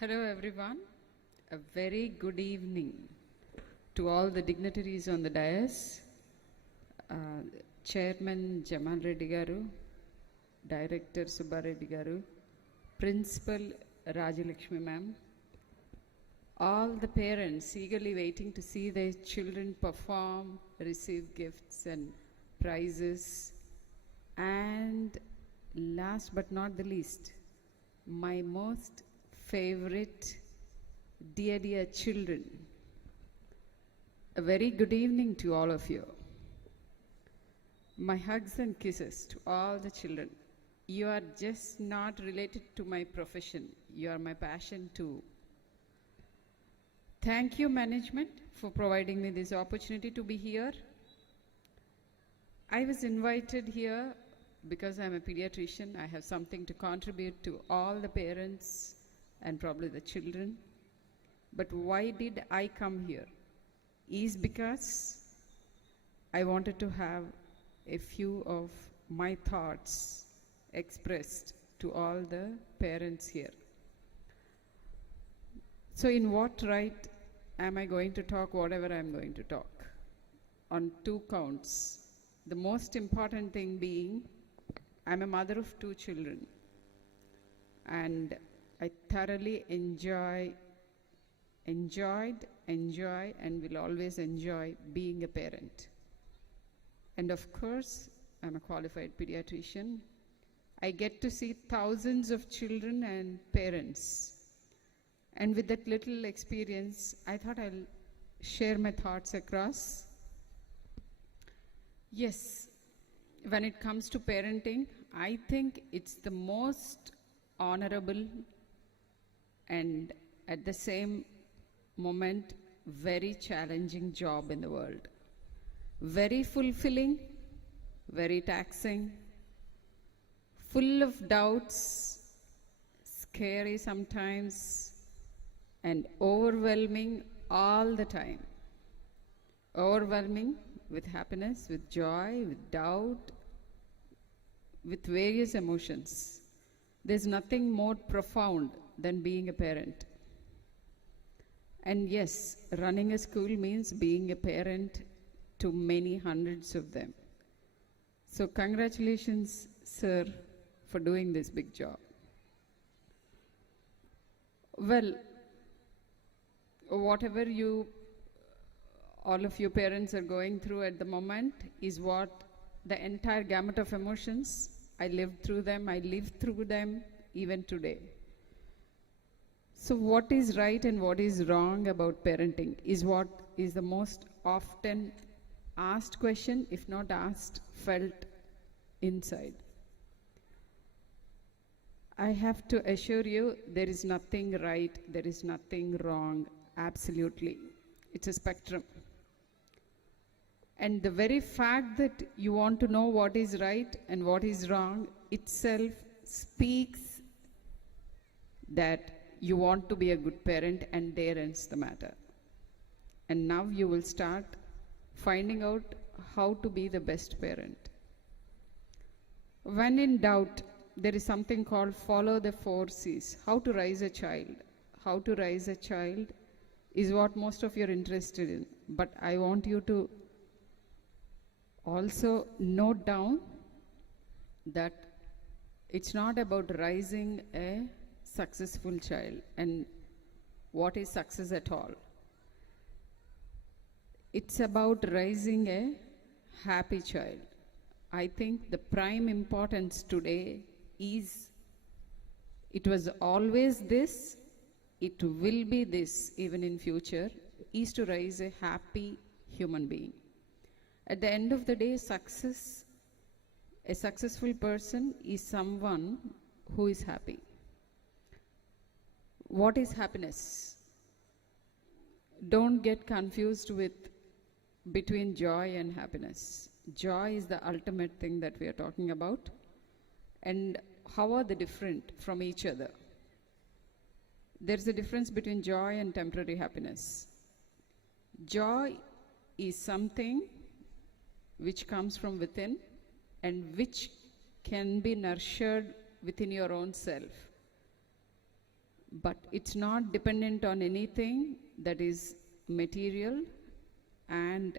Hello, everyone. A very good evening to all the dignitaries on the dais. Chairman Jamal Reddy Garu, Director Subba Reddy Garu, Principal Rajalakshmi Ma'am, all the parents eagerly waiting to see their children perform, receive gifts and prizes, and last but not the least, my most favorite dear children. A very good evening to all of you. My hugs and kisses to all the children. You are just not related to my profession. You are my passion too. Thank you, management, for providing me this opportunity to be here. I was invited here because I'm a pediatrician. I have something to contribute to all the parents and probably the children. But why did I come here? Is because I wanted to have a few of my thoughts expressed to all the parents here. So in what right am I going to talk whatever I'm going to talk? On two counts. The most important thing being, I'm a mother of two children, and I thoroughly enjoy, and will always enjoy being a parent. And of course, I'm a qualified pediatrician. I get to see thousands of children and parents. And with that little experience, I thought I'll share my thoughts across. Yes, when it comes to parenting, I think it's the most honorable and at the same moment very challenging job in the world. Very fulfilling, very taxing, full of doubts, scary sometimes, and overwhelming all the time. Overwhelming with happiness, with joy, with doubt, with various emotions. There's nothing more profound than being a parent. And yes, running a school means being a parent to many hundreds of them. So congratulations, sir, for doing this big job. Well, whatever all of you parents are going through at the moment is what the entire gamut of emotions, I lived through them, I live through them even today. So what is right and what is wrong about parenting is what is the most often asked question, if not asked, felt inside. I have to assure you, there is nothing right, there is nothing wrong, absolutely. It's a spectrum. And the very fact that you want to know what is right and what is wrong itself speaks that you want to be a good parent, and there ends the matter. And now you will start finding out how to be the best parent. When in doubt, there is something called follow the 4 C's. How to raise a child. How to raise a child is what most of you are interested in. But I want you to also note down that it's not about raising a successful child and what is success at all. It's about raising a happy child. I think the prime importance today is, it was always this, it will be this even in future, is to raise a happy human being. At the end of the day, success, a successful person is someone who is happy. What is happiness? Don't get confused with between joy and happiness. Joy is the ultimate thing that we are talking about. And how are they different from each other? There's a difference between joy and temporary happiness. Joy is something which comes from within and which can be nurtured within your own self. but it's not dependent on anything that is material, and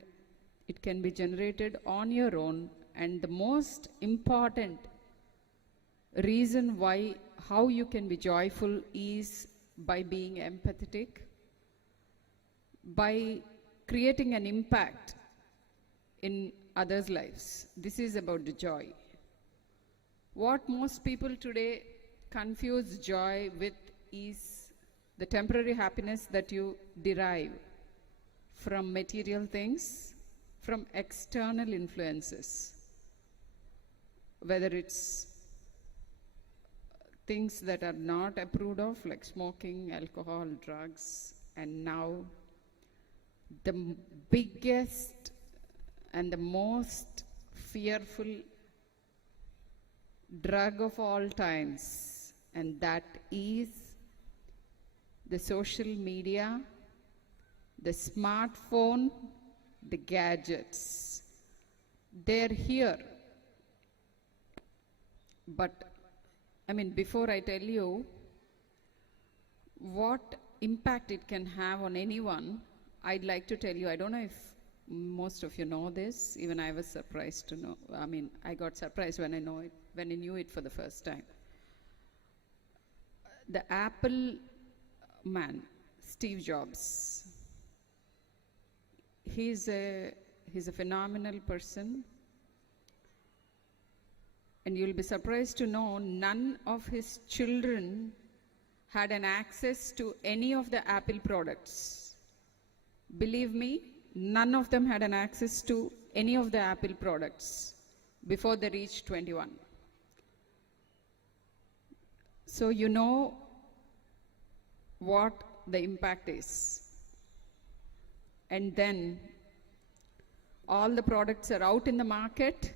it can be generated on your own. And the most important reason why, how you can be joyful is by being empathetic, by creating an impact in others' lives. This is about the joy. What most people today confuse joy with is the temporary happiness that you derive from material things, from external influences, whether it's things that are not approved of, like smoking, alcohol, drugs, and now the biggest and the most fearful drug of all times, and that is the social media, the smartphone, the gadgets. They're here. But, I mean, before I tell you what impact it can have on anyone, I'd like to tell you, I don't know if most of you know this, even I was surprised to know. I mean, I got surprised when I knew it for the first time. The Apple man, Steve Jobs, he's a phenomenal person, and you'll be surprised to know none of his children had an access to any of the Apple products. Believe me, none of them had an access to any of the Apple products before they reached 21. So you know what the impact is. And then all the products are out in the market,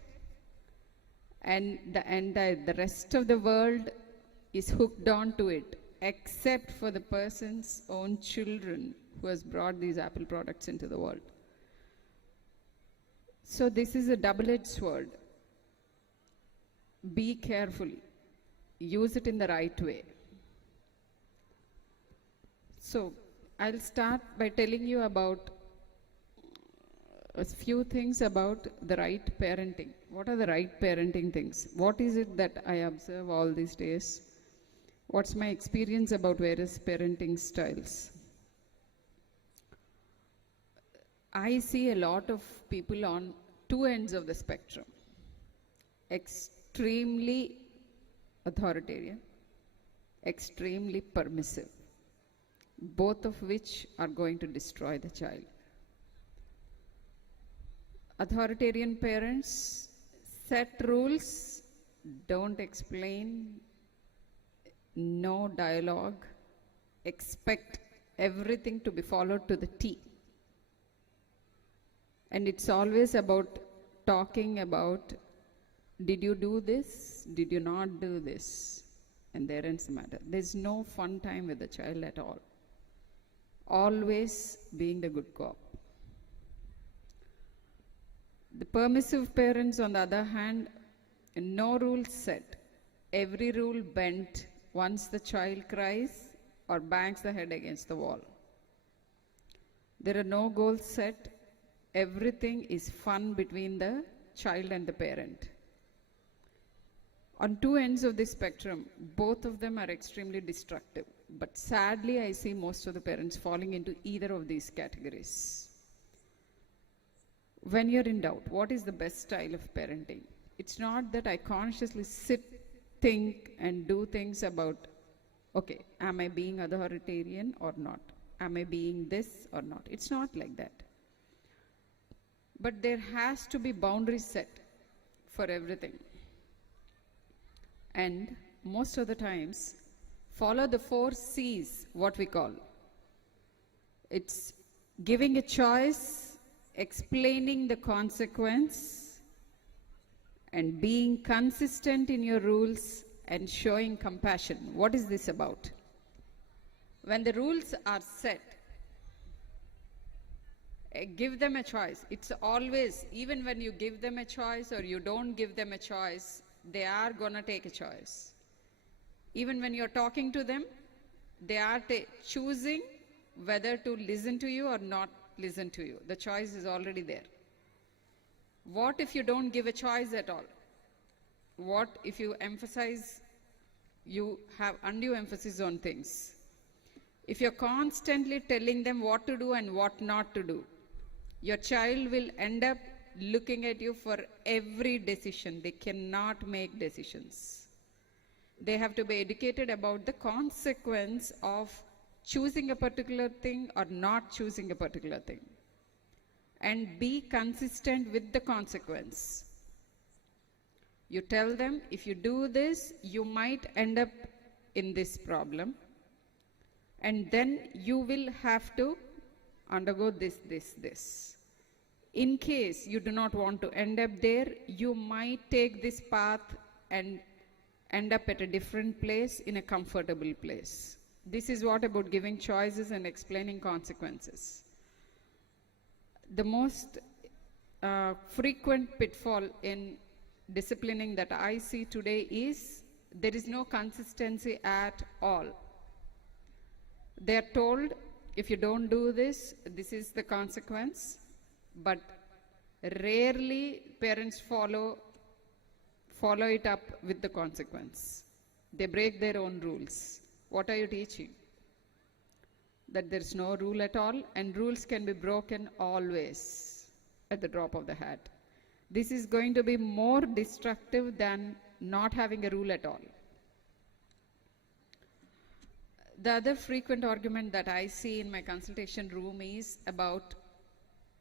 and the rest of the world is hooked on to it, except for the person's own children who has brought these Apple products into the world. So this is a double-edged sword. Be careful. Use it in the right way. So I'll start by telling you about a few things about the right parenting. What are the right parenting things? What is it that I observe all these days? What's my experience about various parenting styles? I see a lot of people on two ends of the spectrum. Extremely authoritarian, extremely permissive, both of which are going to destroy the child. Authoritarian parents set rules, don't explain, no dialogue, expect everything to be followed to the T. And it's always about talking about, did you do this? Did you not do this? And there ends the matter. There's no fun time with the child at all. Always being the good cop. The permissive parents, on the other hand, no rules set. Every rule bent once the child cries or bangs the head against the wall. There are no goals set. Everything is fun between the child and the parent. On two ends of the spectrum, both of them are extremely destructive. But sadly, I see most of the parents falling into either of these categories. When you're in doubt, what is the best style of parenting? It's not that I consciously sit, think, and do things about, okay, am I being authoritarian or not? Am I being this or not? It's not like that. But there has to be boundaries set for everything. And most of the times, follow the 4 C's, what we call. It's giving a choice, explaining the consequence, and being consistent in your rules and showing compassion. What is this about? When the rules are set, give them a choice. It's always, even when you give them a choice or you don't give them a choice, they are going to take a choice. Even when you're talking to them, They are choosing whether to listen to you or not listen to you. The choice is already there. What if you don't give a choice at all? What if you have undue emphasis on things? If you're constantly telling them what to do and what not to do, your child will end up looking at you for every decision. They cannot make decisions. They have to be educated about the consequence of choosing a particular thing or not choosing a particular thing, and be consistent with the consequence. You tell them, if you do this, you might end up in this problem, and then you will have to undergo this. In case you do not want to end up there, you might take this path and end up at a different place, in a comfortable place. This is what about giving choices and explaining consequences. The most frequent pitfall in disciplining that I see today is there is no consistency at all. They are told, if you don't do this, this is the consequence, but rarely parents follow it up with the consequence. They break their own rules. What are you teaching? That there's no rule at all, and rules can be broken always at the drop of the hat. This is going to be more destructive than not having a rule at all. The other frequent argument that I see in my consultation room is about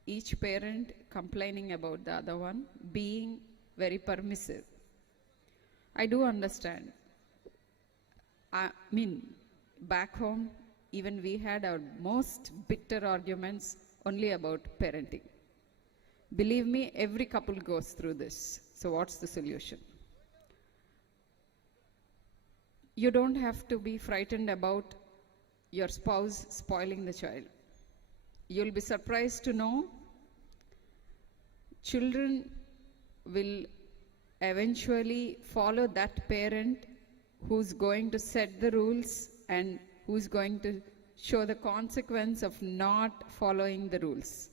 each parent complaining about the other one, being very permissive. I do understand. I mean, back home, even we had our most bitter arguments only about parenting. Believe me, every couple goes through this. So what's the solution? You don't have to be frightened about your spouse spoiling the child. You'll be surprised to know children will eventually follow that parent who's going to set the rules and who's going to show the consequence of not following the rules.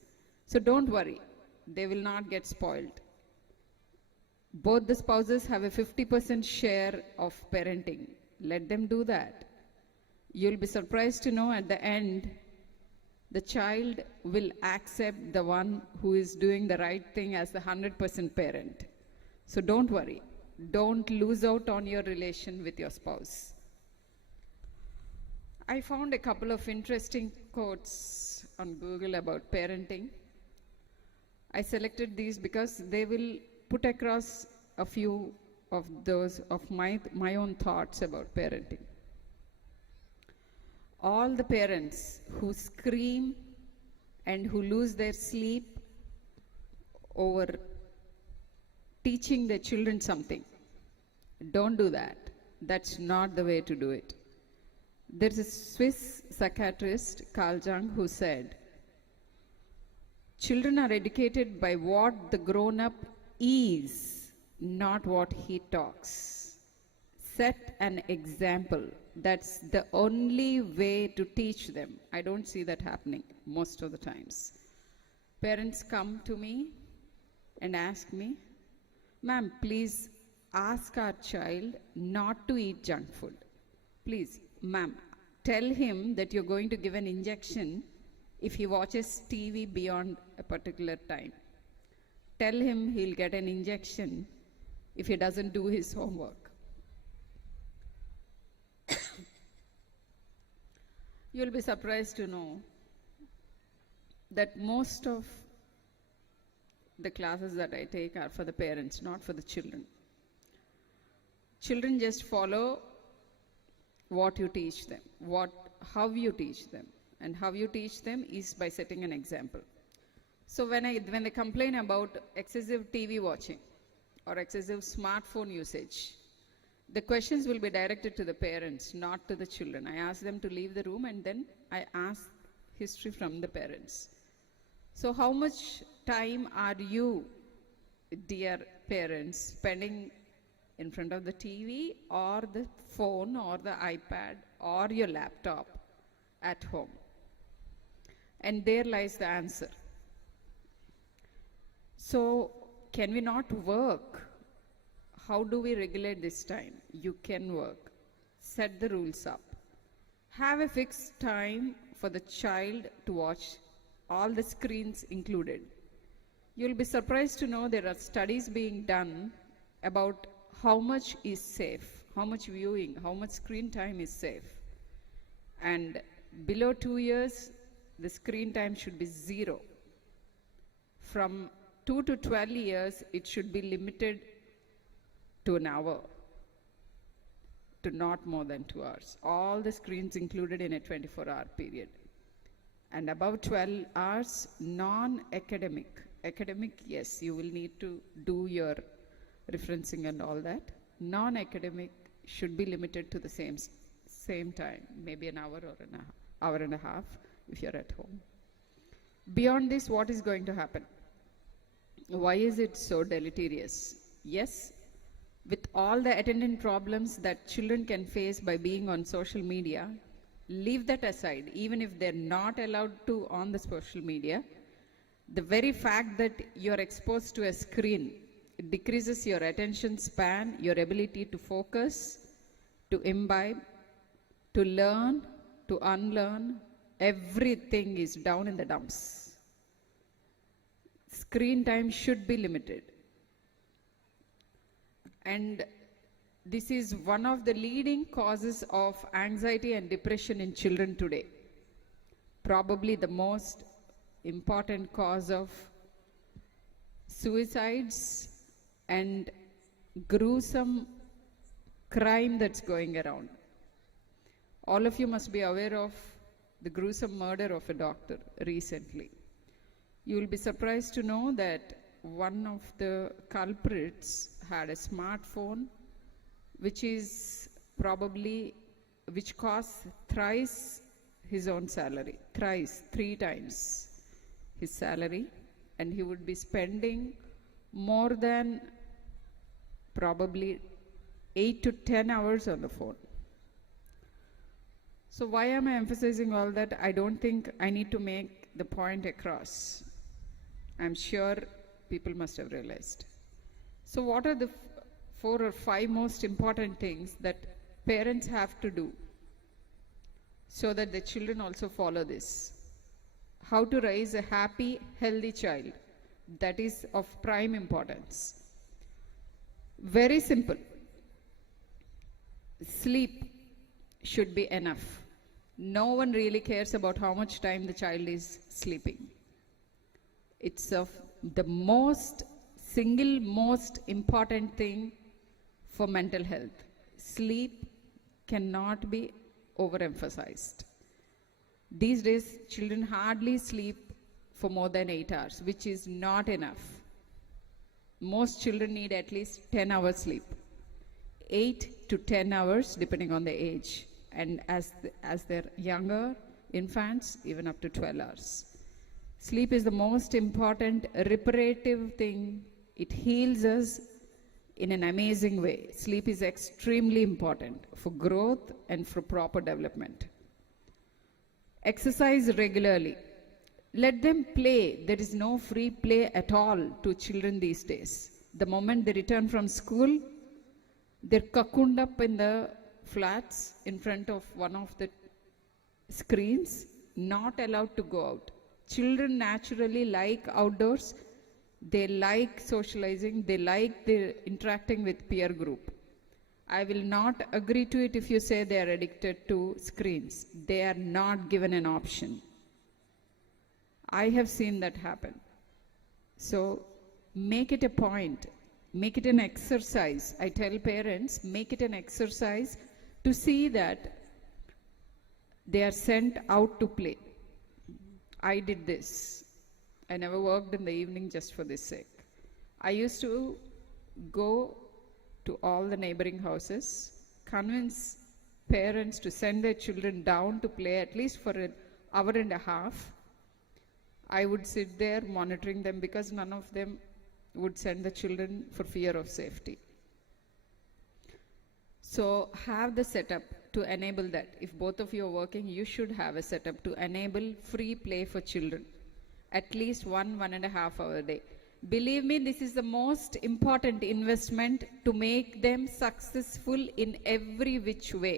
So don't worry, they will not get spoiled. Both the spouses have a 50% share of parenting. Let them do that. You'll be surprised to know at the end, the child will accept the one who is doing the right thing as the 100% parent. So don't worry. Don't lose out on your relation with your spouse. I found a couple of interesting quotes on Google about parenting. I selected these because they will put across a few of those of my own thoughts about parenting. All the parents who scream and who lose their sleep over teaching their children something, don't do that. That's not the way to do it. There's a Swiss psychiatrist, Carl Jung, who said, children are educated by what the grown-up is, not what he talks. Set an example. That's the only way to teach them. I don't see that happening most of the times. Parents come to me and ask me, ma'am, please ask our child not to eat junk food. Please, ma'am, tell him that you're going to give an injection if he watches TV beyond a particular time. Tell him he'll get an injection if he doesn't do his homework. You'll be surprised to know that most of the classes that I take are for the parents, not for the children. Children just follow what you teach them, how you teach them. And how you teach them is by setting an example. So when they complain about excessive TV watching or excessive smartphone usage, the questions will be directed to the parents, not to the children. I ask them to leave the room and then I ask history from the parents. So how much time are you, dear parents, spending in front of the TV or the phone or the iPad or your laptop at home. And there lies the answer. So, can we not work? How do we regulate this time? You can work. Set the rules up. Have a fixed time for the child to watch, all the screens included. You'll be surprised to know there are studies being done about how much is safe, how much viewing, how much screen time is safe. And below 2 years, the screen time should be 0. From 2 to 12 years, it should be limited to an hour, to not more than 2 hours. All the screens included in a 24-hour period. And above 12 hours, non-academic. Academic, yes, you will need to do your referencing and all that. Non-academic should be limited to the same time, maybe an hour or an hour and a half if you're at home. Beyond this, what is going to happen? Why is it so deleterious? Yes, with all the attendant problems that children can face by being on social media, leave that aside. Even if they're not allowed to on the social media, the very fact that you're exposed to a screen, it decreases your attention span, your ability to focus, to imbibe, to learn, to unlearn. Everything is down in the dumps. Screen time should be limited. And this is one of the leading causes of anxiety and depression in children today. Probably the most important cause of suicides and gruesome crime that's going around. All of you must be aware of the gruesome murder of a doctor recently. You will be surprised to know that one of the culprits had a smartphone which costs thrice his own salary, 3 times his salary, and he would be spending more than probably 8 to 10 hours on the phone. So why am I emphasizing all that? I don't think I need to make the point across. I'm sure people must have realized. So what are the 4 or 5 most important things that parents have to do so that the children also follow this? How to raise a happy, healthy child. That is of prime importance. Very simple. Sleep should be enough. No one really cares about how much time the child is sleeping. It's of the single most important thing for mental health. Sleep cannot be overemphasized. These days, children hardly sleep for more than 8 hours, which is not enough. Most children need at least 10 hours sleep. 8 to 10 hours, depending on the age. And as they're younger, infants, even up to 12 hours. Sleep is the most important reparative thing. It heals us in an amazing way. Sleep is extremely important for growth and for proper development. Exercise regularly. Let them play. There is no free play at all to children these days. The moment they return from school, they're cocooned up in the flats in front of one of the screens, not allowed to go out. Children naturally like outdoors. They like socializing. They like interacting with peer group. I will not agree to it if you say they are addicted to screens. They are not given an option. I have seen that happen. So make it a point. Make it an exercise. I tell parents, make it an exercise to see that they are sent out to play. I did this. I never worked in the evening just for this sake. I used to go to all the neighboring houses, convince parents to send their children down to play at least for an hour and a half. I would sit there monitoring them because none of them would send the children for fear of safety. So have the setup to enable that. If both of you are working, you should have a setup to enable free play for children. At least 1.5 hour a day. Believe me, this is the most important investment to make them successful in every which way.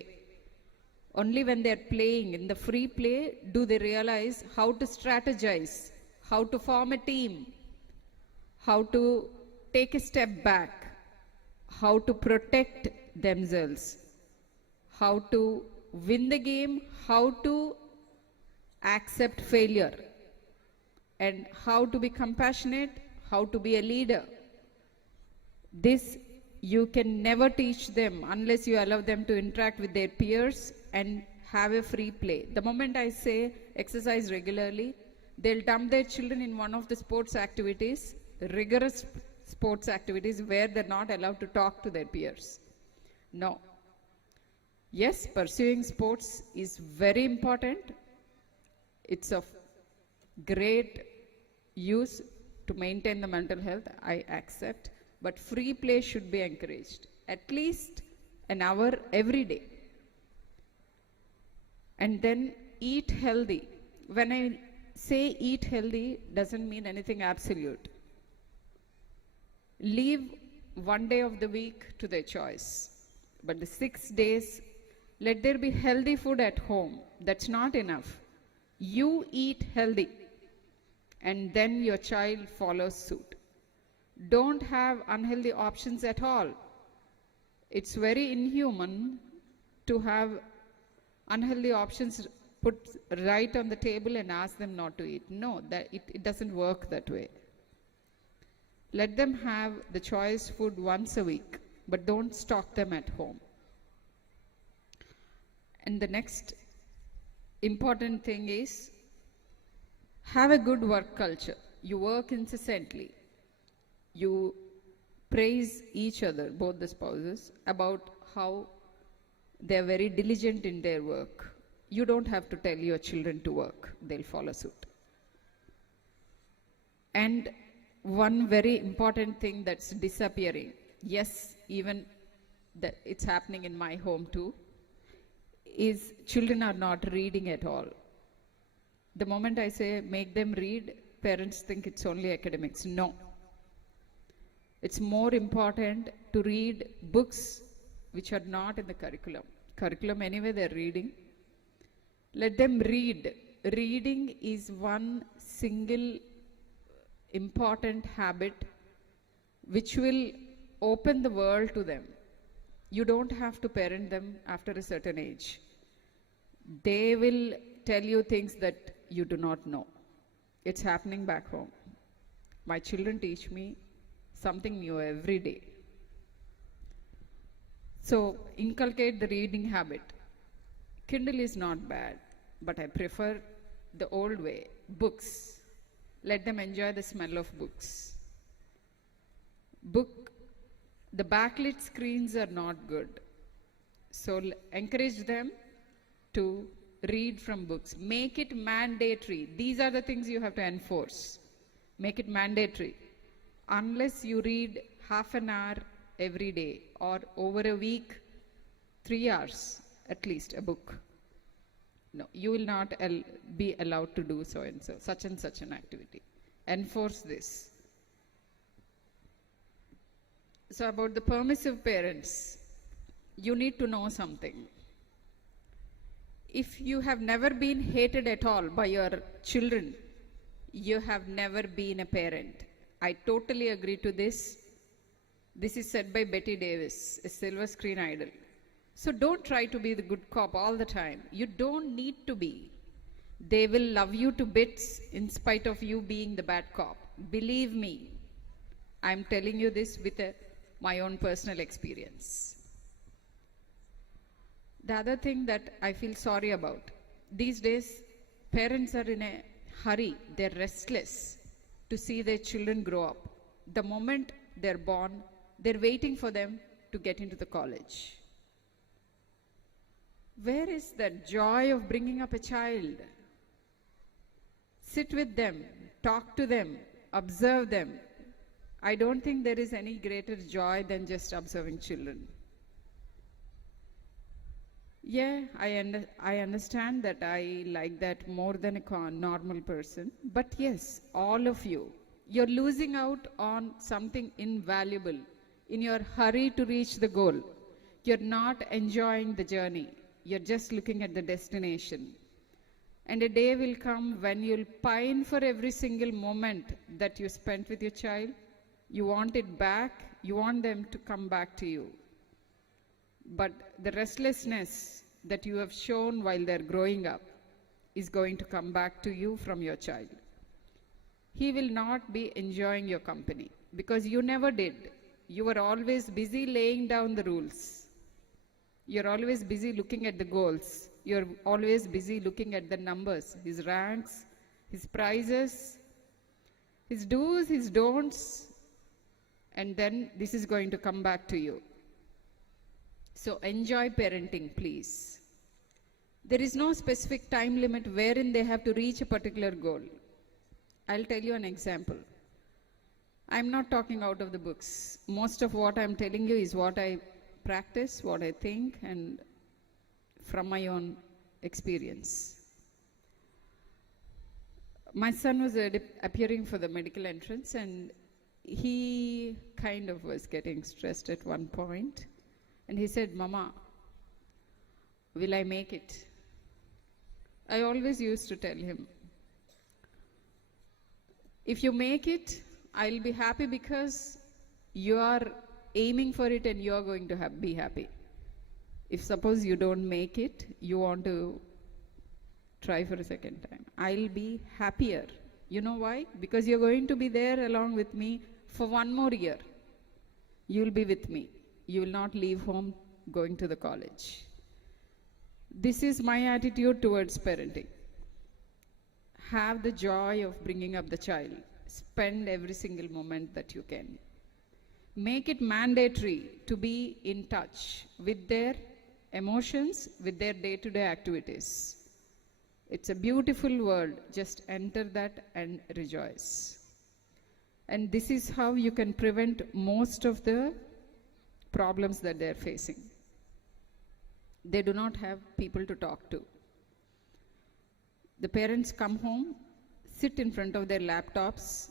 Only when they're playing in the free play do they realize how to strategize, how to form a team, how to take a step back, how to protect themselves, how to win the game, how to accept failure, and how to be compassionate, how to be a leader. This you can never teach them unless you allow them to interact with their peers and have a free play. The moment I say exercise regularly, they'll dump their children in one of the sports activities, rigorous sports activities where they're not allowed to talk to their peers. No. Yes, pursuing sports is very important. It's of great use to maintain the mental health, I accept, but free play should be encouraged. At least an hour every day. And then eat healthy. When I say eat healthy, doesn't mean anything absolute. Leave one day of the week to their choice. But the 6 days, let there be healthy food at home. That's not enough. You eat healthy, and then your child follows suit. Don't have unhealthy options at all. It's very inhuman to have unhealthy options put right on the table and ask them not to eat. No, it doesn't work that way. Let them have the choice food once a week, but don't stock them at home. And the next important thing is have a good work culture. You work incessantly. You praise each other, both the spouses, about how they're very diligent in their work. You don't have to tell your children to work. They'll follow suit. And one very important thing that's disappearing, yes, even that it's happening in my home too, is children are not reading at all. The moment I say make them read, parents think it's only academics. No. It's more important to read books which are not in the curriculum. Curriculum anyway they're reading. Let them read. Reading is one single important habit which will open the world to them. You don't have to parent them after a certain age. They will tell you things that you do not know. It's happening back home. My children teach me something new every day. So inculcate the reading habit. Kindle is not bad, but I prefer the old way, books. Let them enjoy the smell of books. The backlit screens are not good. So encourage them to read from books. Make it mandatory. These are the things you have to enforce. Make it mandatory. Unless you read half an hour every day or over a week, 3 hours at least, a book. No, you will not be allowed to do so and so, such and such an activity. Enforce this. So about the permissive parents, you need to know something. If you have never been hated at all by your children, you have never been a parent. I totally agree to this. This is said by Betty Davis, a silver screen idol. So don't try to be the good cop all the time. You don't need to be. They will love you to bits in spite of you being the bad cop. Believe me, I'm telling you this with my own personal experience. The other thing that I feel sorry about, these days parents are in a hurry, they're restless to see their children grow up. The moment they're born, they're waiting for them to get into the college. Where is that joy of bringing up a child? Sit with them, talk to them, observe them. I don't think there is any greater joy than just observing children. Yeah, I understand that I like that more than a normal person. But yes, all of you, you're losing out on something invaluable in your hurry to reach the goal. You're not enjoying the journey. You're just looking at the destination. And a day will come when you'll pine for every single moment that you spent with your child. You want it back. You want them to come back to you. But the restlessness that you have shown while they're growing up is going to come back to you from your child. He will not be enjoying your company because you never did. You were always busy laying down the rules. You're always busy looking at the goals. You're always busy looking at the numbers, his ranks, his prizes, his do's, his don'ts, and then this is going to come back to you. So enjoy parenting, please. There is no specific time limit wherein they have to reach a particular goal. I'll tell you an example. I'm not talking out of the books. Most of what I'm telling you is what I practice, what I think, and from my own experience. My son was appearing for the medical entrance, and he kind of was getting stressed at one point. And he said, "Mama, will I make it?" I always used to tell him, if you make it, I'll be happy because you are aiming for it and you are going to be happy. If suppose you don't make it, you want to try for a second time, I'll be happier. You know why? Because you're going to be there along with me for one more year. You'll be with me. You will not leave home going to the college. This is my attitude towards parenting. Have the joy of bringing up the child. Spend every single moment that you can. Make it mandatory to be in touch with their emotions, with their day-to-day activities. It's a beautiful world. Just enter that and rejoice. And this is how you can prevent most of the problems that they're facing. They do not have people to talk to. The parents come home, sit in front of their laptops,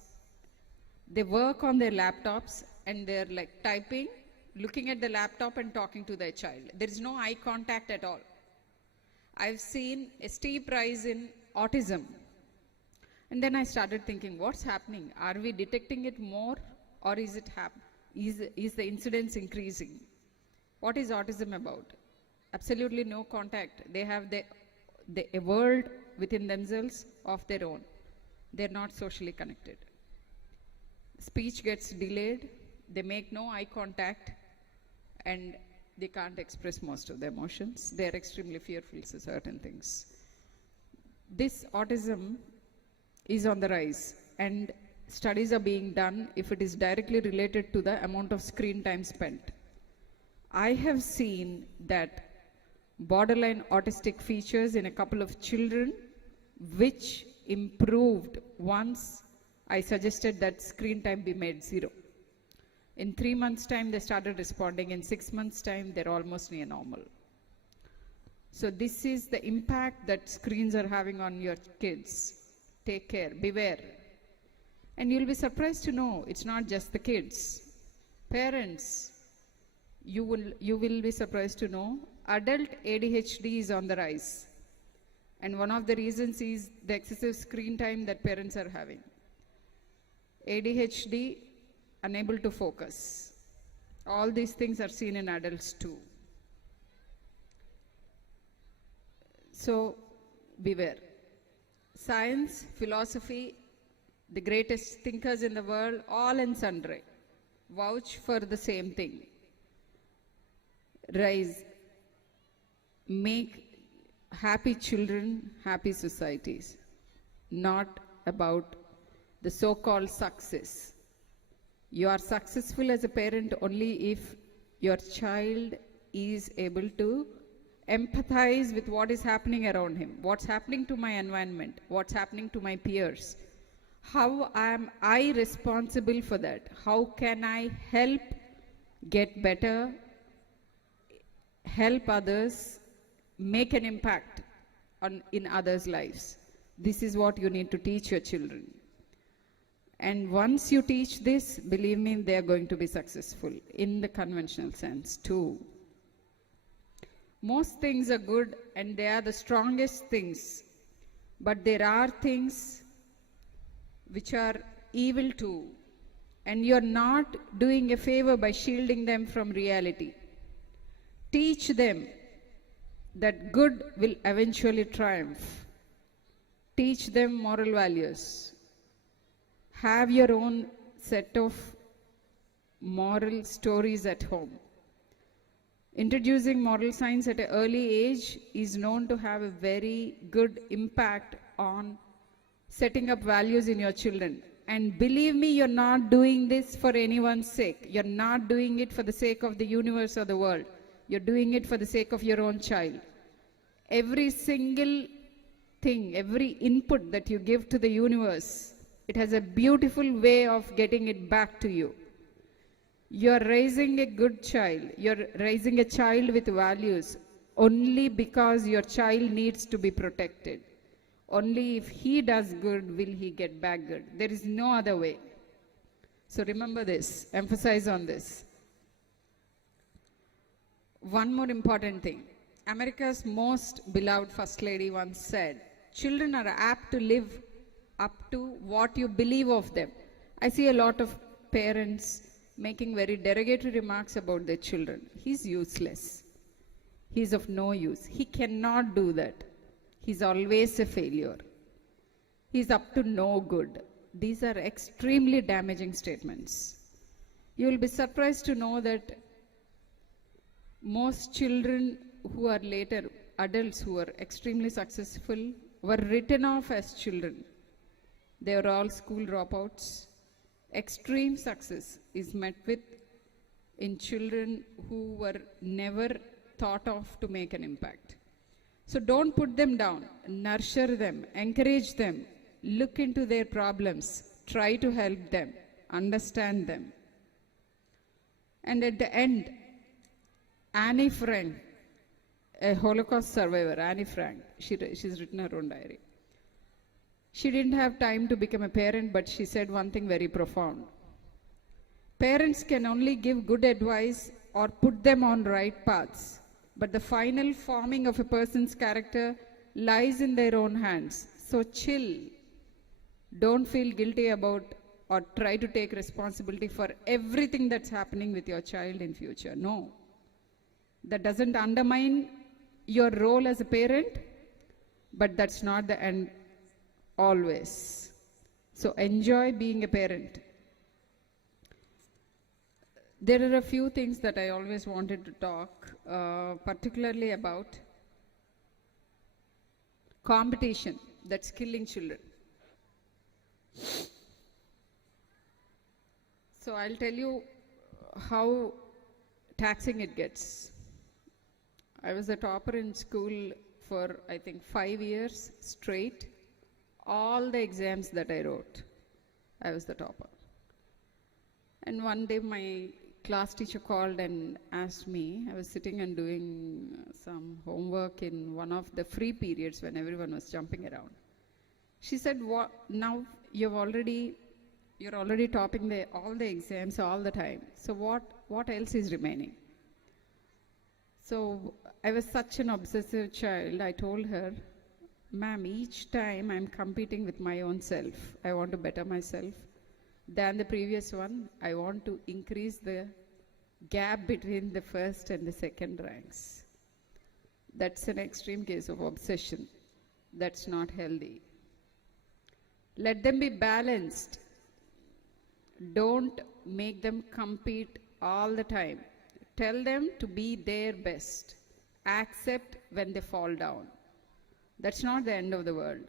they work on their laptops, and they're like typing, looking at the laptop and talking to their child. There is no eye contact at all. I've seen a steep rise in autism. And then I started thinking, what's happening? Are we detecting it more, or is it is the incidence increasing? What is autism about? Absolutely no contact. They have a world within themselves of their own. They're not socially connected. Speech gets delayed. They make no eye contact, and they can't express most of their emotions. They're extremely fearful of certain things. This autism is on the rise, and studies are being done if it is directly related to the amount of screen time spent. I have seen that borderline autistic features in a couple of children, which improved once I suggested that screen time be made 0. In 3 months' time, they started responding. In 6 months' time, they're almost near normal. So this is the impact that screens are having on your kids. Take care, beware. And you'll be surprised to know it's not just the kids. Parents, you will be surprised to know adult ADHD is on the rise. And one of the reasons is the excessive screen time that parents are having. ADHD, unable to focus. All these things are seen in adults too. So beware. Science, philosophy, the greatest thinkers in the world, all and sundry, vouch for the same thing. Rise. Make happy children, happy societies. Not about the so-called success. You are successful as a parent only if your child is able to empathize with what is happening around him, what's happening to my environment, what's happening to my peers. How am I responsible for that? How can I help get better, help others, make an impact in others' lives. This is what you need to teach your children. And once you teach this, believe me, they are going to be successful in the conventional sense too. Most things are good and they are the strongest things, but there are things which are evil too, and you're not doing a favor by shielding them from reality. Teach them that good will eventually triumph. Teach them moral values. Have your own set of moral stories at home. Introducing moral science at an early age is known to have a very good impact on setting up values in your children. And believe me, you're not doing this for anyone's sake. You're not doing it for the sake of the universe or the world. You're doing it for the sake of your own child. Every single thing, every input that you give to the universe, it has a beautiful way of getting it back to you. You're raising a good child. You're raising a child with values only because your child needs to be protected. Only if he does good will he get back good. There is no other way. So remember this, emphasize on this. One more important thing. America's most beloved First Lady once said, children are apt to live up to what you believe of them. I see a lot of parents making very derogatory remarks about their children. He's useless. He's of no use. He cannot do that. He's always a failure. He's up to no good. These are extremely damaging statements. You will be surprised to know that most children who are later adults who are extremely successful were written off as children. They are all school dropouts. Extreme success is met with in children who were never thought of to make an impact. So don't put them down, nurture them, encourage them, look into their problems, try to help them, understand them. And at the end, Annie Frank, a Holocaust survivor, Annie Frank, she's written her own diary. She didn't have time to become a parent, but she said one thing very profound. Parents can only give good advice or put them on right paths, but the final forming of a person's character lies in their own hands. So chill. Don't feel guilty about or try to take responsibility for everything that's happening with your child in future. No. That doesn't undermine your role as a parent, but that's not the end always. So enjoy being a parent. There are a few things that I always wanted to talk, particularly about competition that's killing children. So I'll tell you how taxing it gets. I was a topper in school for, I think, 5 years straight. All the exams that I wrote, I was the topper. And one day my class teacher called and asked me, I was sitting and doing some homework in one of the free periods when everyone was jumping around. She said, "What, now you're already topping all the exams all the time. So what else is remaining?" So I was such an obsessive child. I told her, "Ma'am, each time I'm competing with my own self. I want to better myself than the previous one. I want to increase the gap between the first and the second ranks." That's an extreme case of obsession. That's not healthy. Let them be balanced. Don't make them compete all the time. Tell them to be their best. Accept when they fall down. That's not the end of the world.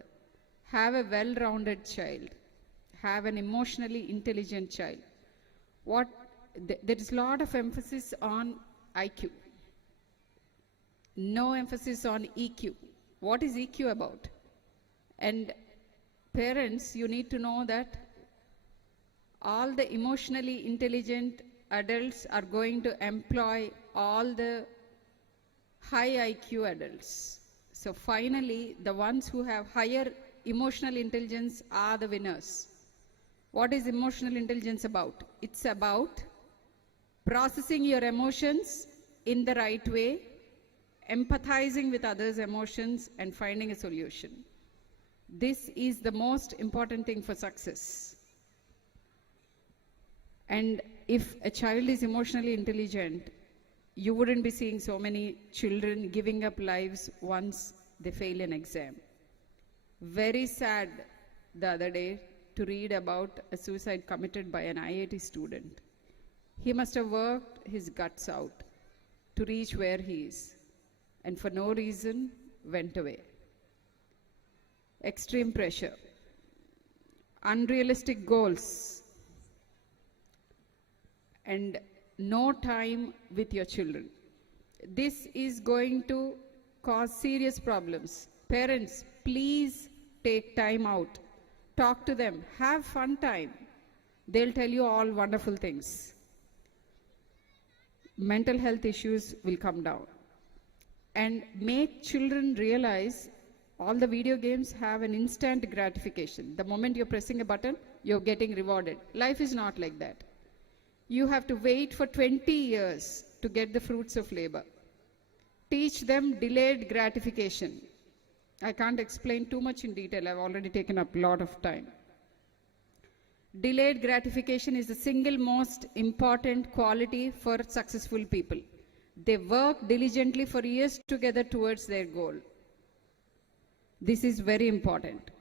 Have a well-rounded child. Have an emotionally intelligent child. There is a lot of emphasis on IQ. No emphasis on EQ. What is EQ about? And parents, you need to know that all the emotionally intelligent adults are going to employ all the high IQ adults. So finally, the ones who have higher emotional intelligence are the winners. What is emotional intelligence about? It's about processing your emotions in the right way, empathizing with others' emotions, and finding a solution. This is the most important thing for success. And if a child is emotionally intelligent, you wouldn't be seeing so many children giving up lives once they fail an exam. Very sad the other day to read about a suicide committed by an IIT student. He must have worked his guts out to reach where he is, and for no reason went away. Extreme pressure, unrealistic goals, and no time with your children. This is going to cause serious problems. Parents, please take time out. Talk to them. Have fun time. They'll tell you all wonderful things. Mental health issues will come down. And make children realize all the video games have an instant gratification. The moment you're pressing a button, you're getting rewarded. Life is not like that. You have to wait for 20 years to get the fruits of labor. Teach them delayed gratification. I can't explain too much in detail. I've already taken up a lot of time. Delayed gratification is the single most important quality for successful people. They work diligently for years together towards their goal. This is very important.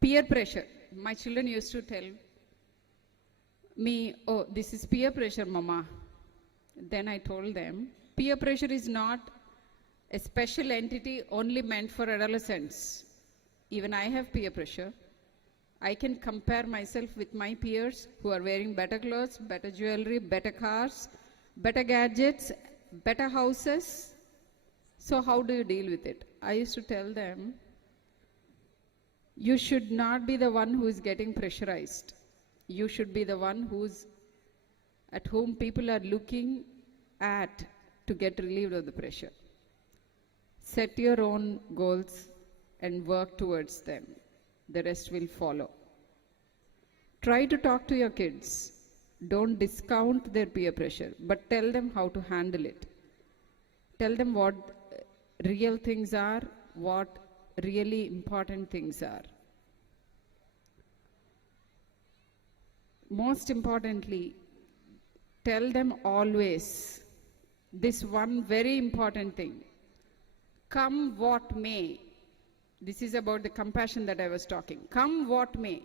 Peer pressure. My children used to tell me, oh, this is peer pressure, mama. Then I told them, peer pressure is not a special entity only meant for adolescents. Even I have peer pressure. I can compare myself with my peers who are wearing better clothes, better jewelry, better cars, better gadgets, better houses. So how do you deal with it? I used to tell them, you should not be the one who is getting pressurized. You should be the one at whom people are looking at to get relieved of the pressure. Set your own goals and work towards them. The rest will follow. Try to talk to your kids. Don't discount their peer pressure, but tell them how to handle it. Tell them what real things are, what really important things are. Most importantly, tell them always this one very important thing. Come what may. This is about the compassion that I was talking. Come what may.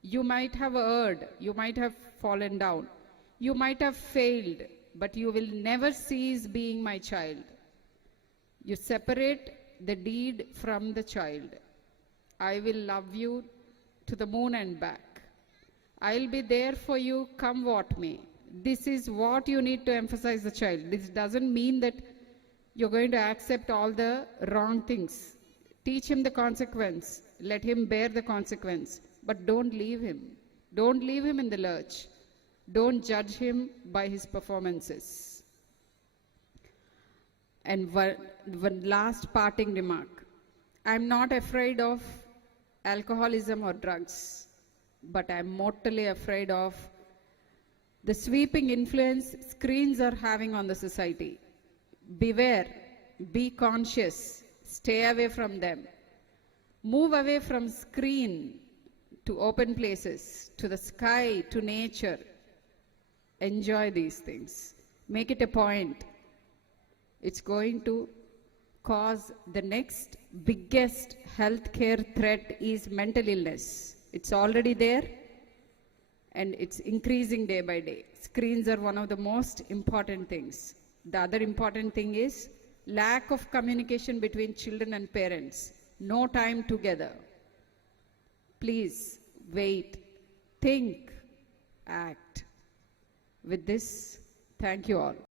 You might have erred, you might have fallen down, you might have failed, but you will never cease being my child. You separate the deed from the child. I will love you to the moon and back. I'll be there for you come what may. This is what you need to emphasize the child. This doesn't mean that you're going to accept all the wrong things. Teach him the consequence. Let him bear the consequence. But don't leave him. Don't leave him in the lurch. Don't judge him by his performances. And one last parting remark. I'm not afraid of alcoholism or drugs, but I'm mortally afraid of the sweeping influence screens are having on the society. Beware, be conscious, stay away from them. Move away from screen to open places, to the sky, to nature. Enjoy these things. Make it a point. It's going to cause the next biggest healthcare threat is mental illness. It's already there and it's increasing day by day. Screens are one of the most important things. The other important thing is lack of communication between children and parents. No time together. Please wait, think, act. With this, thank you all.